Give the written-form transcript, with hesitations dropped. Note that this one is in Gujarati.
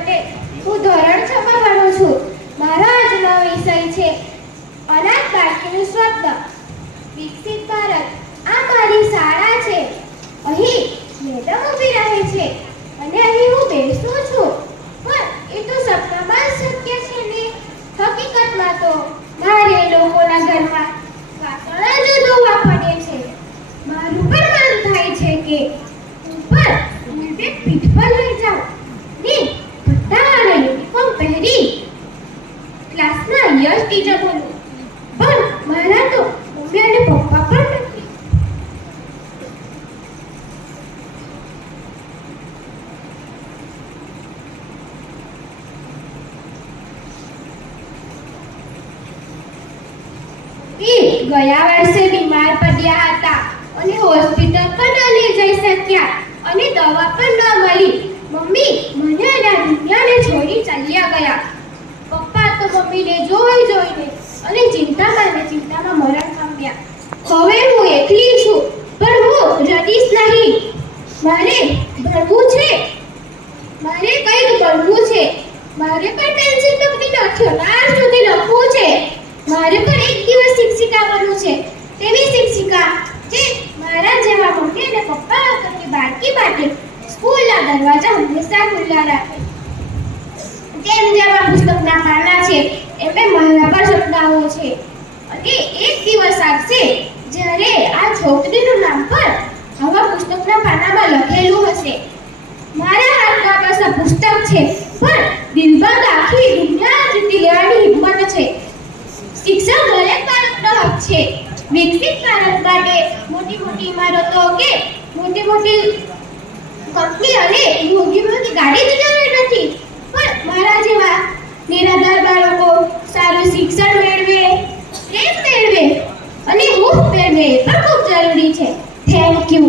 પટેલ. હું ધોરણ 6 માં ભણું છું. મારો આજનો વિષય છે અનાથ બાળકીનું સ્વપ્ન. વિકસિત ભારત. આ મારી શાળા છે. અહીં મેડમ ઊભી રહે છે અને અહીં હું બેસું છું. પણ એ તો સપનામાં જ શક્ય છે ને. હકીકતમાં તો મારે લોકોના ઘરમાં વાસણ જ ધોવા પડે છે. મારું પણ મન થાય છે કે ઉપર ઉલટે પીઠ પર લઈ જાઉં ને પટ્ટાવાળા યુનિફોર્મ પહેરી ક્લાસના યશ ટીચર બનું. પણ મારા તો મમ્મી અને પપ્પા પણ નથી. ગયા વર્ષે બીમાર પડ્યા હતા અને હોસ્પિટલ પણ ન લઈ જઈ શક્યા અને દવા પણ ન મળી. મમ્મી મને અને દુનિયાને છોડી ચાલ્યા ગયા. પપ્પા તો મમ્મીને જોઈને અને ચિંતામાં મરણ પામ્યા. હવે હું એકલી છું, પણ હું રડીશ નહીં. મારે ભણવું છે, મારે કંઈક બનવું છે. મારે પણ પેન્સિલ પકડીને અઠ્યોનાર સુધી લખવું છે. મારે પણ એક દિવસ શિક્ષિકા બનવું છે. તેવી શિક્ષિકા જે મારા જેવા મમ્મી અને પપ્પા વગરની બાળકી માટે સ્કૂલના દરવાજા હંમેશા ખુલ્લા રાખે. જેમ જેવા પુસ્તકના પાના છે એમ મારા પર સપનાઓ છે. અને એક દિવસ આવશે જ્યારે આ છોકરીનું નામ પણ આવા પુસ્તકના પાનામાં લખેલું હશે. મારા હાથમાં બસ આ પુસ્તક છે, પણ દિલમાં આખી દુનિયા જીતી લેવાની હિંમત છે. શિક્ષણ દરેક બાળકનો હક છે. વિકસિત ભારત માટે મોટી ઇમારતો કે મોટી કંપની અને મોટી ગાડી જ જરૂર નથી. પણ મારા જેવા નિરાધાર બાળકો સારું શિક્ષણ મેળવે, પ્રેમ મેળવે અને મુક્ત મેળવે એ પણ ખૂબ જરૂરી છે. Thank you.